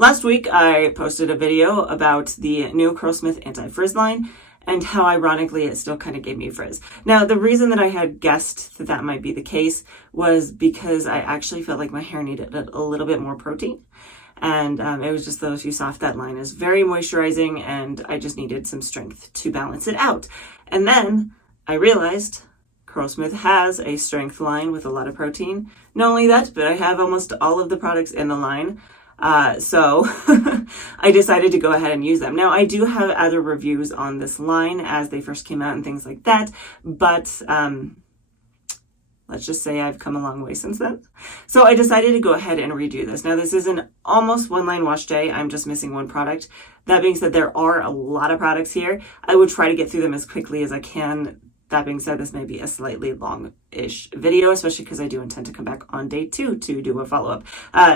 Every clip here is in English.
Last week, I posted a video about the new Curlsmith Anti-Frizz line and how ironically it still kind of gave me a frizz. Now, the reason that I had guessed that that might be the case was because I actually felt like my hair needed a little bit more protein. And it was just a little too soft. That line is very moisturizing and I just needed some strength to balance it out. And then I realized Curlsmith has a strength line with a lot of protein. Not only that, but I have almost all of the products in the line. So I decided to go ahead and use them. Now, I do have other reviews on this line as they first came out and things like that, but let's just say I've come a long way since then. So I decided to go ahead and redo this. Now, this is an almost one-line wash day. I'm just missing one product. That being said, there are a lot of products here. I would try to get through them as quickly as I can. That being said, this may be a slightly long-ish video, especially because I do intend to come back on day 2 to do a follow-up.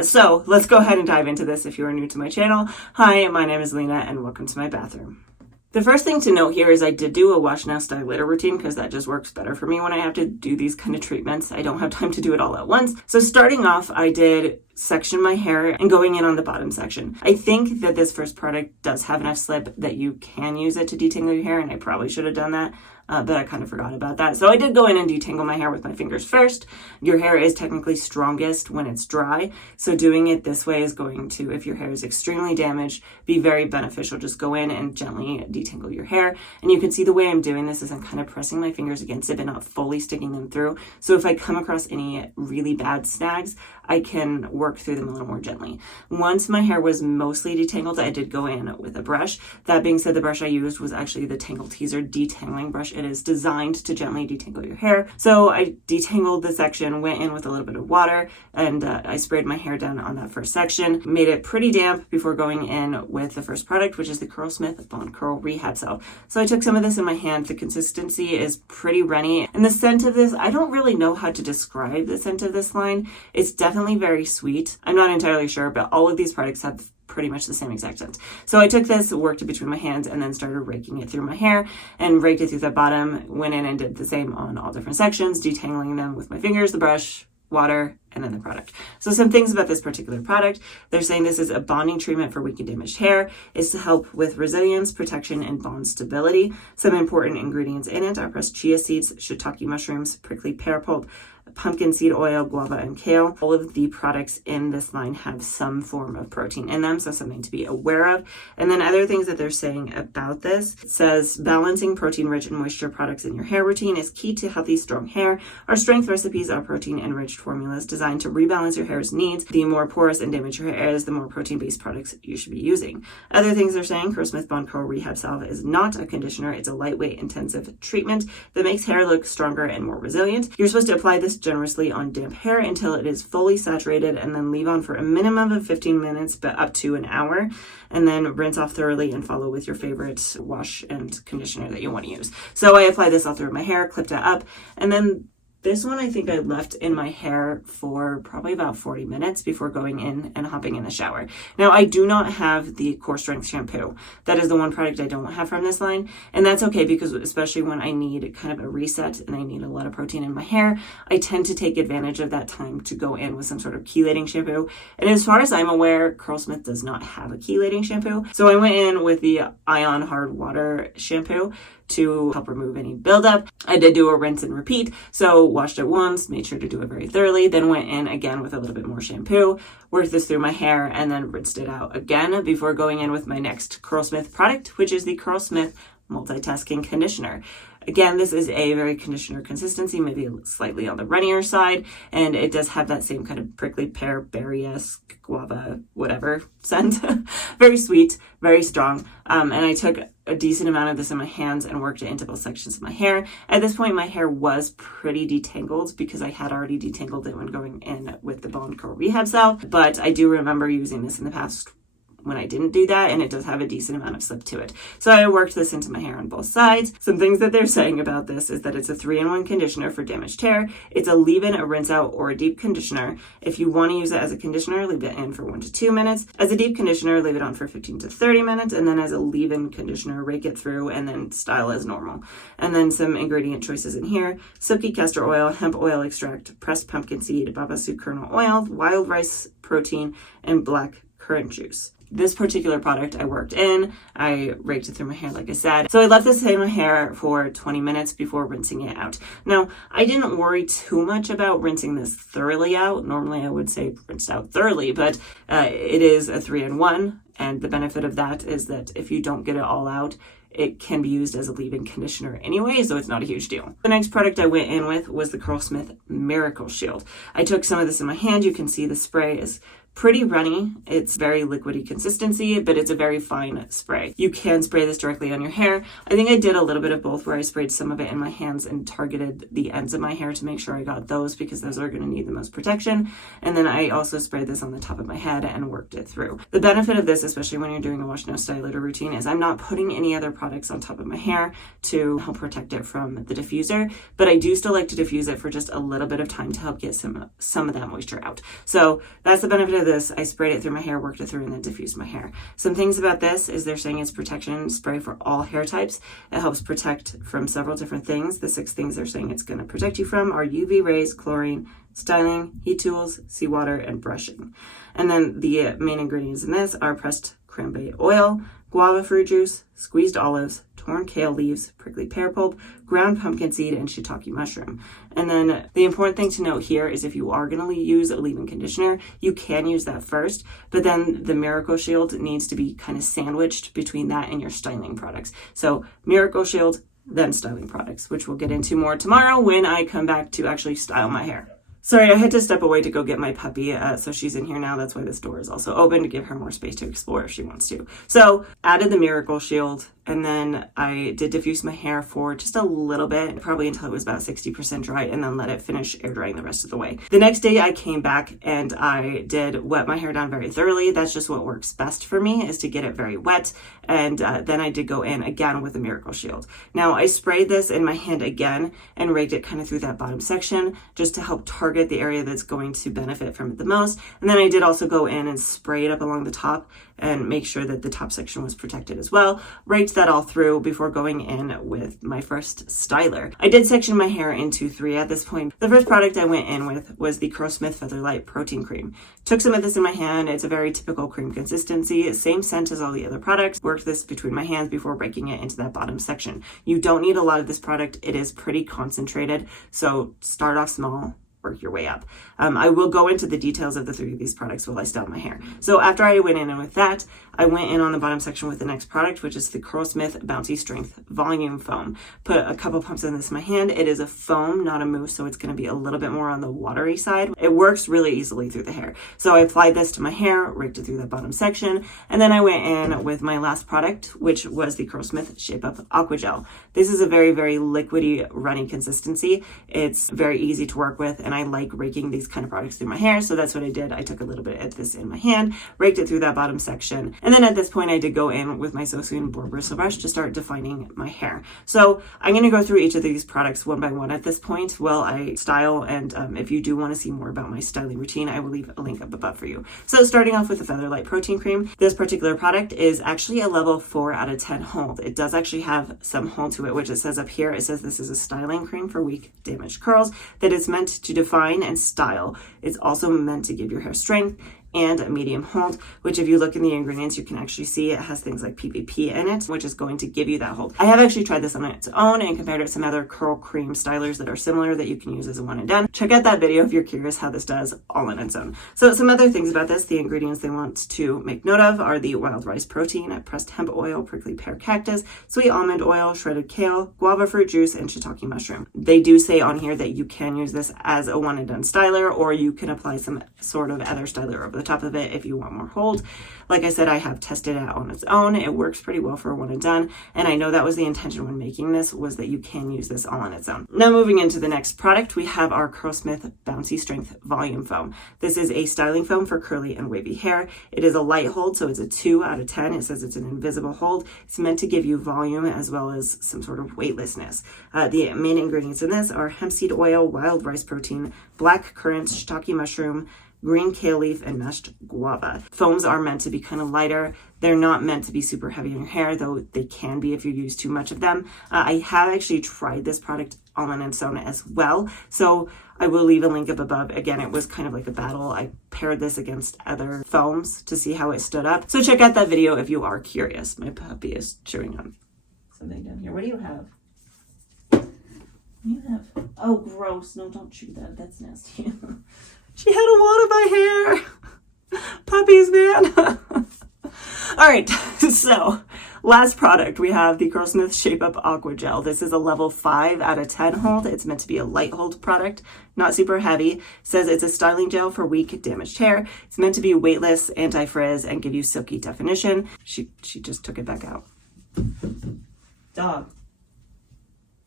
So let's go ahead and dive into this if you are new to my channel. Hi, my name is Lena and welcome to my bathroom. The first thing to note here is I did do a wash now, style later routine because that just works better for me when I have to do these kind of treatments. I don't have time to do it all at once. So starting off, I did section my hair and going in on the bottom section. I think that this first product does have enough slip that you can use it to detangle your hair, and I probably should have done that. But I kind of forgot about that. So I did go in and detangle my hair with my fingers first. Your hair is technically strongest when it's dry. So doing it this way is going to, if your hair is extremely damaged, be very beneficial. Just go in and gently detangle your hair. And you can see the way I'm doing this is I'm kind of pressing my fingers against it, but not fully sticking them through. So if I come across any really bad snags, I can work through them a little more gently. Once my hair was mostly detangled, I did go in with a brush. That being said, the brush I used was actually the Tangle Teaser detangling brush. It is designed to gently detangle your hair. So I detangled the section, went in with a little bit of water, and I sprayed my hair down on that first section, made it pretty damp before going in with the first product, which is the Curlsmith Bond Curl Rehab Salve. So I took some of this in my hand. The consistency is pretty runny. And the scent of this, I don't really know how to describe the scent of this line. It's definitely very sweet. I'm not entirely sure, but all of these products have pretty much the same exact scent. So I took this, worked it between my hands, and then started raking it through my hair and raked it through the bottom, went in and did the same on all different sections, detangling them with my fingers, the brush, water, and then the product. So some things about this particular product. They're saying this is a bonding treatment for weak and damaged hair. It's to help with resilience, protection, and bond stability. Some important ingredients in it are pressed chia seeds, shiitake mushrooms, prickly pear pulp, pumpkin seed oil, guava, and kale. All of the products in this line have some form of protein in them, so something to be aware of. And then other things that they're saying about this, it says balancing protein-rich and moisture products in your hair routine is key to healthy, strong hair. Our strength recipes are protein-enriched formulas designed to rebalance your hair's needs. The more porous and damaged your hair is, the more protein-based products you should be using. Other things they're saying, Curlsmith Bond Curl Rehab Salve is not a conditioner. It's a lightweight, intensive treatment that makes hair look stronger and more resilient. You're supposed to apply this generously on damp hair until it is fully saturated and then leave on for a minimum of 15 minutes, but up to an hour, and then rinse off thoroughly and follow with your favorite wash and conditioner that you want to use. So I applied this all through my hair, clipped it up, and then this one I think I left in my hair for probably about 40 minutes before going in and hopping in the shower. Now, I do not have the Core Strength shampoo. That is the one product I don't have from this line, and that's okay because especially when I need kind of a reset and I need a lot of protein in my hair, I tend to take advantage of that time to go in with some sort of chelating shampoo. And as far as I'm aware, Curlsmith does not have a chelating shampoo. So I went in with the Ion Hard Water shampoo to help remove any buildup. I did do a rinse and repeat, so washed it once, made sure to do it very thoroughly, then went in again with a little bit more shampoo, worked this through my hair, and then rinsed it out again before going in with my next Curlsmith product, which is the Curlsmith Multitasking Conditioner. Again, this is a very conditioner consistency, maybe slightly on the runnier side, and it does have that same kind of prickly pear, berry-esque, guava, whatever scent. Very sweet, very strong. And I took a decent amount of this in my hands and worked it into both sections of my hair. At this point, my hair was pretty detangled because I had already detangled it when going in with the Bond Curl Rehab Salve, but I do remember using this in the past when I didn't do that, and it does have a decent amount of slip to it. So I worked this into my hair on both sides. Some things that they're saying about this is that it's a 3-in-1 conditioner for damaged hair. It's a leave-in, a rinse-out, or a deep conditioner. If you want to use it as a conditioner, leave it in for 1 to 2 minutes. As a deep conditioner, leave it on for 15 to 30 minutes, and then as a leave-in conditioner, rake it through and then style as normal. And then some ingredient choices in here: silky castor oil, hemp oil extract, pressed pumpkin seed, babassu kernel oil, wild rice protein, and black currant juice. This particular product I worked in, I raked it through my hair like I said. So I left this in my hair for 20 minutes before rinsing it out. Now, I didn't worry too much about rinsing this thoroughly out. Normally I would say rinsed out thoroughly, but it is a 3-in-1. And the benefit of that is that if you don't get it all out, it can be used as a leave-in conditioner anyway, so it's not a huge deal. The next product I went in with was the Curlsmith Miracle Shield. I took some of this in my hand. You can see the spray is pretty runny. It's very liquidy consistency, but it's a very fine spray. You can spray this directly on your hair. I think I did a little bit of both, where I sprayed some of it in my hands and targeted the ends of my hair to make sure I got those, because those are going to need the most protection. And then I also sprayed this on the top of my head and worked it through. The benefit of this, especially when you're doing a wash, no, style it or routine, is I'm not putting any other products on top of my hair to help protect it from the diffuser, but I do still like to diffuse it for just a little bit of time to help get some of that moisture out. So that's the benefit of this. I sprayed it through my hair, worked it through, and then diffused my hair. Some things about this is they're saying it's protection spray for all hair types. It helps protect from several different things. The 6 things they're saying it's going to protect you from are UV rays, chlorine, styling, heat tools, seawater, and brushing. And then the main ingredients in this are pressed cranberry oil, guava fruit juice, squeezed olives, torn kale leaves, prickly pear pulp, ground pumpkin seed, and shiitake mushroom. And then the important thing to note here is if you are going to use a leave-in conditioner, you can use that first, but then the Miracle Shield needs to be kind of sandwiched between that and your styling products. So Miracle Shield, then styling products, which we'll get into more tomorrow when I come back to actually style my hair. Sorry, I had to step away to go get my puppy, so she's in here now. That's why this door is also open, to give her more space to explore if she wants to. So, added the Miracle Shield, and then I did diffuse my hair for just a little bit, probably until it was about 60% dry, and then let it finish air drying the rest of the way. The next day I came back and I did wet my hair down very thoroughly. That's just what works best for me, is to get it very wet. And then I did go in again with the Miracle Shield. Now I sprayed this in my hand again and raked it kind of through that bottom section just to help target the area that's going to benefit from it the most. And then I did also go in and spray it up along the top and make sure that the top section was protected as well. Raked that all through before going in with my first styler. I did section my hair into 3 at this point. The first product I went in with was the Curlsmith Featherlight Protein Cream. Took some of this in my hand. It's a very typical cream consistency, same scent as all the other products. Worked this between my hands before breaking it into that bottom section. You don't need a lot of this product. It is pretty concentrated, so start off small, work your way up. I will go into the details of the 3 of these products while I style my hair. So after I went in and with that, I went in on the bottom section with the next product, which is the Curlsmith Bouncy Strength Volume Foam. Put a couple pumps in this in my hand. It is a foam, not a mousse, so it's going to be a little bit more on the watery side. It works really easily through the hair. So I applied this to my hair, raked it through the bottom section, and then I went in with my last product, which was the Curlsmith Shape Up Aqua Gel. This is a very, very liquidy, runny consistency. It's very easy to work with, and I like raking these kind of products through my hair, so that's what I did. I took a little bit of this in my hand, raked it through that bottom section, and then at this point I did go in with my So Soon Boar Bristle Brush to start defining my hair. So I'm going to go through each of these products one by one at this point while I style, and if you do want to see more about my styling routine, I will leave a link up above for you. So starting off with the Featherlight Protein Cream, this particular product is actually a level 4 out of 10 hold. It does actually have some hold to it, which it says up here. It says this is a styling cream for weak, damaged curls that is meant to define and style. It's also meant to give your hair strength and a medium hold, which if you look in the ingredients, you can actually see it has things like PPP in it, which is going to give you that hold. I have actually tried this on its own and compared it to some other curl cream stylers that are similar that you can use as a one and done. Check out that video if you're curious how this does all on its own. So some other things about this, the ingredients they want to make note of are the wild rice protein, pressed hemp oil, prickly pear cactus, sweet almond oil, shredded kale, guava fruit juice, and shiitake mushroom. They do say on here that you can use this as a one and done styler, or you can apply some sort of other styler over the top of it if you want more hold. Like I said, I have tested it out on its own. It works pretty well for a one and done, and I know that was the intention when making this, was that you can use this all on its own. Now moving into the next product, we have our Curlsmith Bouncy Strength Volume Foam. This is a styling foam for curly and wavy hair. It is a light hold, so it's a 2 out of 10. It says it's an invisible hold. It's meant to give you volume as well as some sort of weightlessness. The main ingredients in this are hemp seed oil, wild rice protein, black currant, shiitake mushroom, green kale leaf, and mashed guava. Foams are meant to be kind of lighter. They're not meant to be super heavy on your hair, though they can be if you use too much of them. I have actually tried this product Almond and Sona as well. So I will leave a link up above. Again, it was kind of like a battle. I paired this against other foams to see how it stood up. So check out that video if you are curious. My puppy is chewing on something down here. What do you have? You have, oh, gross. No, don't chew that. That's nasty. She had a wad of my hair. Puppies, man. All right, so last product, we have the Curlsmith Shape Up Aqua Gel. This is a level 5 out of 10 hold. It's meant to be a light hold product, not super heavy. It says it's a styling gel for weak, damaged hair. It's meant to be weightless, anti-frizz, and give you silky definition. She just took it back out. Dog.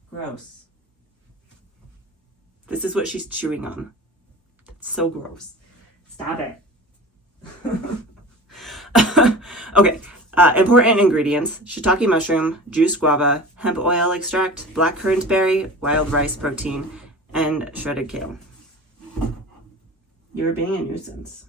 Gross. This is what she's chewing on. That's so gross. Stop it. Okay, important ingredients: shiitake mushroom, juiced guava, hemp oil extract, blackcurrant berry, wild rice protein, and shredded kale. You're being a nuisance.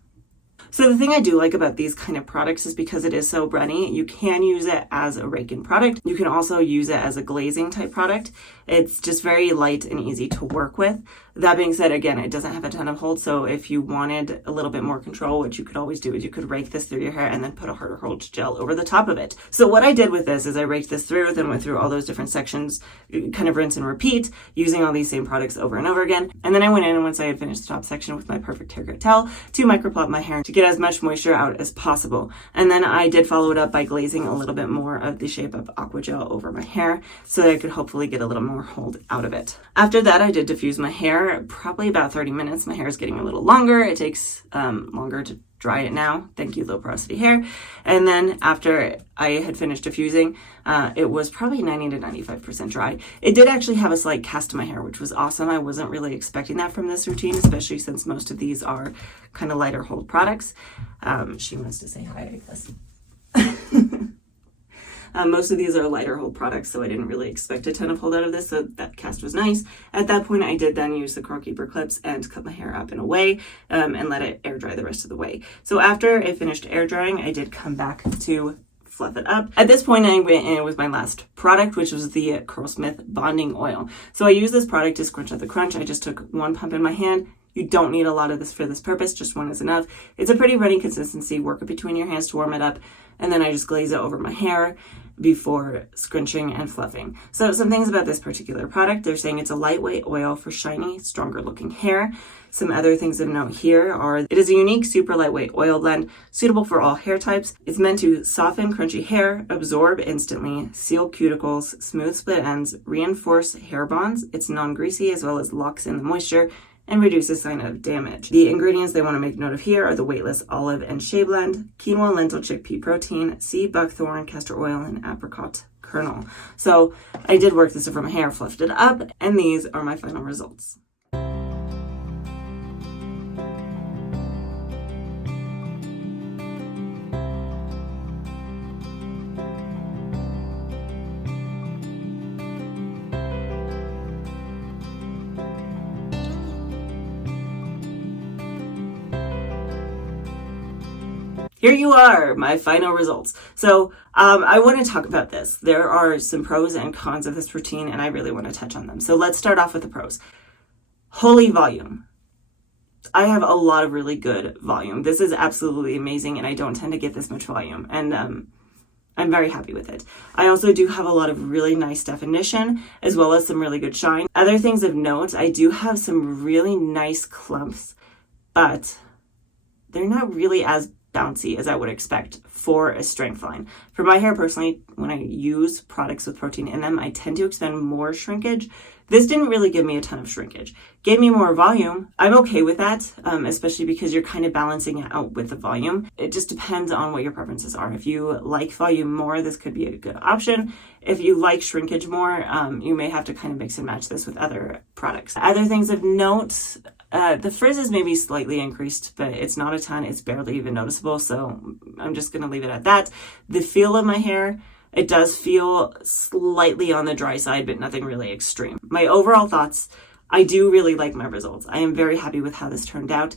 So the thing I do like about these kind of products is because it is so runny, you can use it as a rake-in product. You can also use it as a glazing type product. It's just very light and easy to work with. That being said, again, it doesn't have a ton of hold, so if you wanted a little bit more control, what you could always do is you could rake this through your hair and then put a harder hold gel over the top of it. So what I did with this is I raked this through, then went through all those different sections, kind of rinse and repeat, using all these same products over and over again. And then I went in, and once I had finished the top section with my perfect hair grip towel, to microplot my hair to get as much moisture out as possible. And then I did follow it up by glazing a little bit more of the Shape Up Aqua Gel over my hair so that I could hopefully get a little more hold out of it. After that, I did diffuse my hair, probably about 30 minutes. My hair is getting a little longer. It takes longer to dry it now. Thank you, low porosity hair. And then after I had finished diffusing, it was probably 90 to 95% dry. It did actually have a slight cast to my hair, which was awesome. I wasn't really expecting that from this routine, especially since most of these are kind of lighter hold products. She wants to say hi, I guess. Most of these are lighter hold products, so I didn't really expect a ton of hold out of this, so that cast was nice. At that point, I did then use the Curl Keeper clips and cut my hair up in a way and let it air dry the rest of the way. So after it finished air drying, I did come back to fluff it up. At this point, I went in with my last product, which was the Curlsmith Bonding Oil. So I use this product to scrunch out the crunch. I just took one pump in my hand. You don't need a lot of this for this purpose, just one is enough. It's a pretty runny consistency. Work it between your hands to warm it up, and then I just glaze it over my hair before scrunching and fluffing. So some things about this particular product: they're saying it's a lightweight oil for shiny, stronger looking hair. Some other things of note here are it is a unique super lightweight oil blend suitable for all hair types. It's meant to soften crunchy hair, absorb instantly, seal cuticles, smooth split ends, reinforce hair bonds. It's non-greasy as well as locks in the moisture and reduces sign of damage. The ingredients they want to make note of here are the weightless olive and shea blend, quinoa, lentil, chickpea protein, sea buckthorn, castor oil, and apricot kernel. So I did work this over my hair, fluffed it up, and these are my final results. Here you are, my final results. So I want to talk about this. There are some pros and cons of this routine, and I really want to touch on them. So let's start off with the pros. Holy volume. I have a lot of really good volume. This is absolutely amazing, and I don't tend to get this much volume, and I'm very happy with it. I also do have a lot of really nice definition, as well as some really good shine. Other things of note, I do have some really nice clumps, but they're not really as bouncy as I would expect for a strength line. For my hair personally, when I use products with protein in them, I tend to expend more shrinkage. This didn't really give me a ton of shrinkage. Gave me more volume. I'm okay with that, especially because you're kind of balancing it out with the volume. It just depends on what your preferences are. If you like volume more, this could be a good option. If you like shrinkage more, you may have to kind of mix and match this with other products. Other things of note, the frizz is maybe slightly increased, but it's not a ton. It's barely even noticeable, so I'm just going to leave it at that. The feel of my hair, it does feel slightly on the dry side, but nothing really extreme. My overall thoughts, I do really like my results. I am very happy with how this turned out.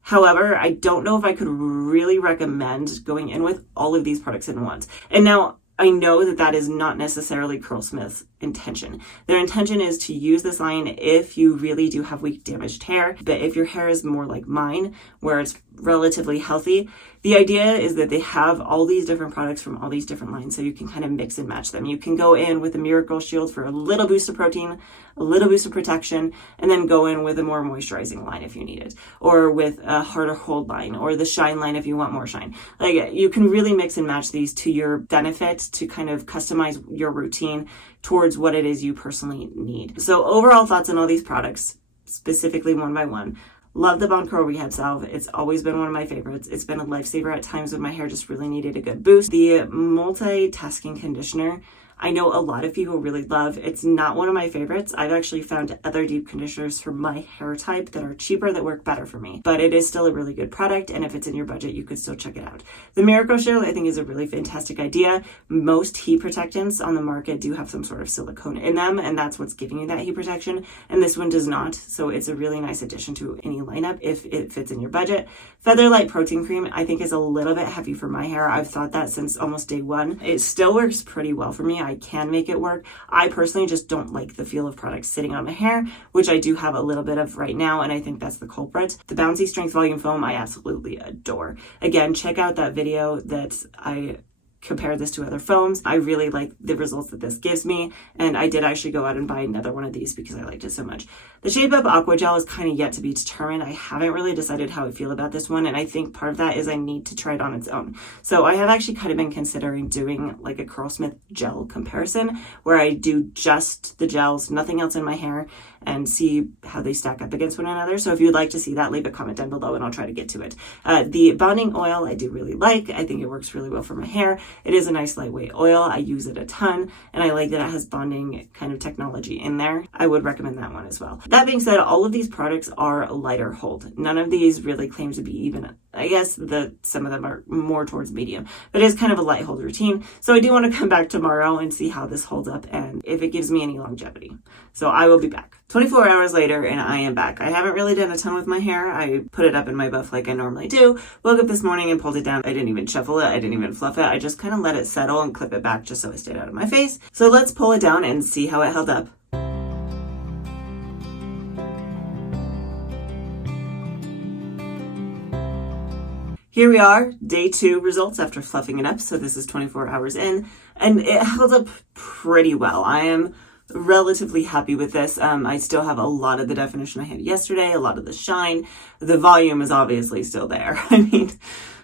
However, I don't know if I could really recommend going in with all of these products at once. And now, I know that that is not necessarily Curlsmith's intention. Their intention is to use this line if you really do have weak, damaged hair. But if your hair is more like mine, where it's relatively healthy, the idea is that they have all these different products from all these different lines, so you can kind of mix and match them. You can go in with a Miracle Shield for a little boost of protein, a little boost of protection, and then go in with a more moisturizing line if you need it, or with a harder hold line, or the shine line if you want more shine. Like, you can really mix and match these to your benefit to kind of customize your routine towards what it is you personally need. So overall thoughts on all these products, specifically one by one. Love the Bond Curl Rehab Salve. It's always been one of my favorites. It's been a lifesaver at times when my hair just really needed a good boost. The multitasking conditioner, I know a lot of people really love. It's not one of my favorites. I've actually found other deep conditioners for my hair type that are cheaper that work better for me, but it is still a really good product. And if it's in your budget, you could still check it out. The Miracle Shield, I think, is a really fantastic idea. Most heat protectants on the market do have some sort of silicone in them, and that's what's giving you that heat protection. And this one does not. So it's a really nice addition to any lineup if it fits in your budget. Featherlight Protein Cream, I think, is a little bit heavy for my hair. I've thought that since almost day one. It still works pretty well for me. I can make it work. I personally just don't like the feel of products sitting on my hair, which I do have a little bit of right now, and I think that's the culprit. The Bouncy Strength Volume Foam, I absolutely adore. Again, check out that video that I compare this to other foams. I really like the results that this gives me, and I did actually go out and buy another one of these because I liked it so much. The Shape Up Aqua Gel is kind of yet to be determined. I haven't really decided how I feel about this one, and I think part of that is I need to try it on its own. So I have actually kind of been considering doing like a Curlsmith gel comparison where I do just the gels, nothing else in my hair, and see how they stack up against one another. So if you'd like to see that, leave a comment down below and I'll try to get to it. The bonding oil I do really like. I think it works really well for my hair. It is a nice lightweight oil. I use it a ton, and I like that it has bonding kind of technology in there. I would recommend that one as well. That being said, all of these products are lighter hold. None of these really claim to be even, I guess some of them are more towards medium, but it is kind of a light hold routine. So I do want to come back tomorrow and see how this holds up and if it gives me any longevity. So I will be back. 24 hours later and I am back. I haven't really done a ton with my hair. I put it up in my buff like I normally do. Woke up this morning and pulled it down. I didn't even shuffle it. I didn't even fluff it. I just kind of let it settle and clip it back just so it stayed out of my face. So let's pull it down and see how it held up. Here we are, day 2 results after fluffing it up. So this is 24 hours in, and it held up pretty well. I am relatively happy with this. I still have a lot of the definition I had yesterday, a lot of the shine. The volume is obviously still there. I mean,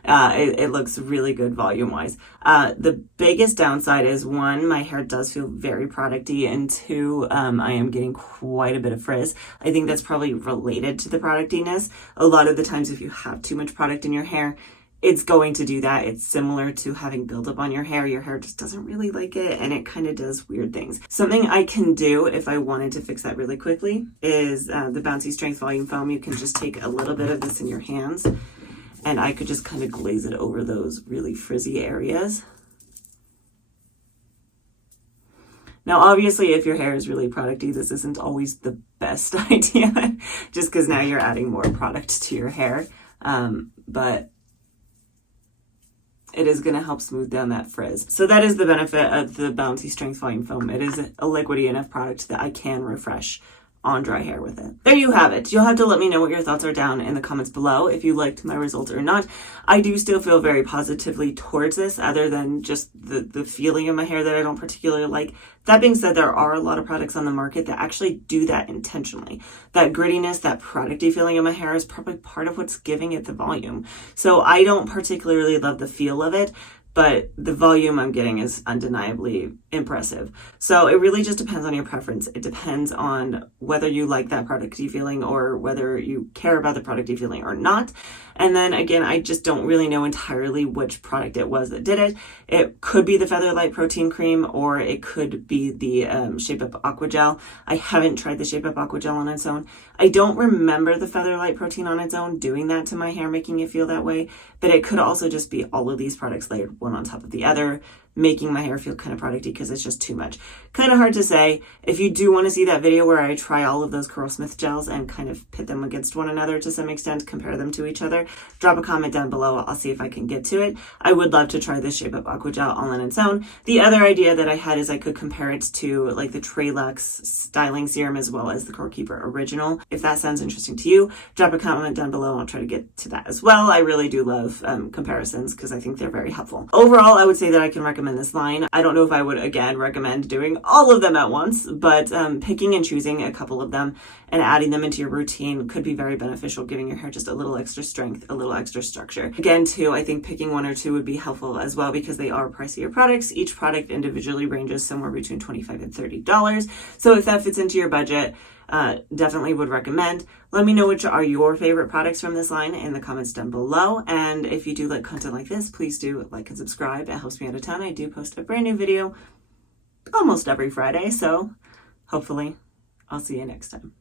it looks really good volume-wise. The biggest downside is, 1, my hair does feel very producty, and 2, I am getting quite a bit of frizz. I think that's probably related to the productiness. A lot of the times if you have too much product in your hair, it's going to do that. It's similar to having buildup on your hair. Your hair just doesn't really like it, and it kind of does weird things. Something I can do if I wanted to fix that really quickly is the Bouncy Strength Volume Foam. You can just take a little bit of this in your hands, and I could just kind of glaze it over those really frizzy areas. Now, obviously, if your hair is really producty, this isn't always the best idea, just because now you're adding more product to your hair. But it is going to help smooth down that frizz. So that is the benefit of the Bouncy Strength Volume Foam. It is a liquidy enough product that I can refresh on dry hair with it. There you have it. You'll have to let me know what your thoughts are down in the comments below if you liked my results or not. I do still feel very positively towards this, other than just the feeling of my hair that I don't particularly like. That being said, there are a lot of products on the market that actually do that intentionally. That grittiness, that producty feeling of my hair is probably part of what's giving it the volume. So I don't particularly love the feel of it, but the volume I'm getting is undeniably impressive. So it really just depends on your preference. It depends on whether you like that producty feeling or whether you care about the producty feeling or not. And then again, I just don't really know entirely which product it was that did it. It could be the Featherlight Protein Cream, or it could be the Shape Up Aqua Gel. I haven't tried the Shape Up Aqua Gel on its own. I don't remember the Featherlight Protein on its own doing that to my hair, making it feel that way. But it could also just be all of these products layered one on top of the other, making my hair feel kind of producty because it's just too much. Kind of hard to say. If you do want to see that video where I try all of those Curlsmith gels and kind of pit them against one another to some extent, compare them to each other, drop a comment down below. I'll see if I can get to it. I would love to try this Shape Up Aqua Gel all on its own. The other idea that I had is I could compare it to like the Trelux styling serum as well as the Curl Keeper Original. If that sounds interesting to you, drop a comment down below. I'll try to get to that as well. I really do love comparisons because I think they're very helpful. Overall, I would say that I can recommend this line. I don't know if I would, again, recommend doing all of them at once, but picking and choosing a couple of them and adding them into your routine could be very beneficial, giving your hair just a little extra strength, a little extra structure. Again, too, I think picking one or two would be helpful as well because they are pricier products. Each product individually ranges somewhere between $25 and $30. So if that fits into your budget, definitely would recommend. Let me know which are your favorite products from this line in the comments down below. And if you do like content like this, please do like and subscribe. It helps me out a ton. I do post a brand new video almost every Friday. So hopefully I'll see you next time.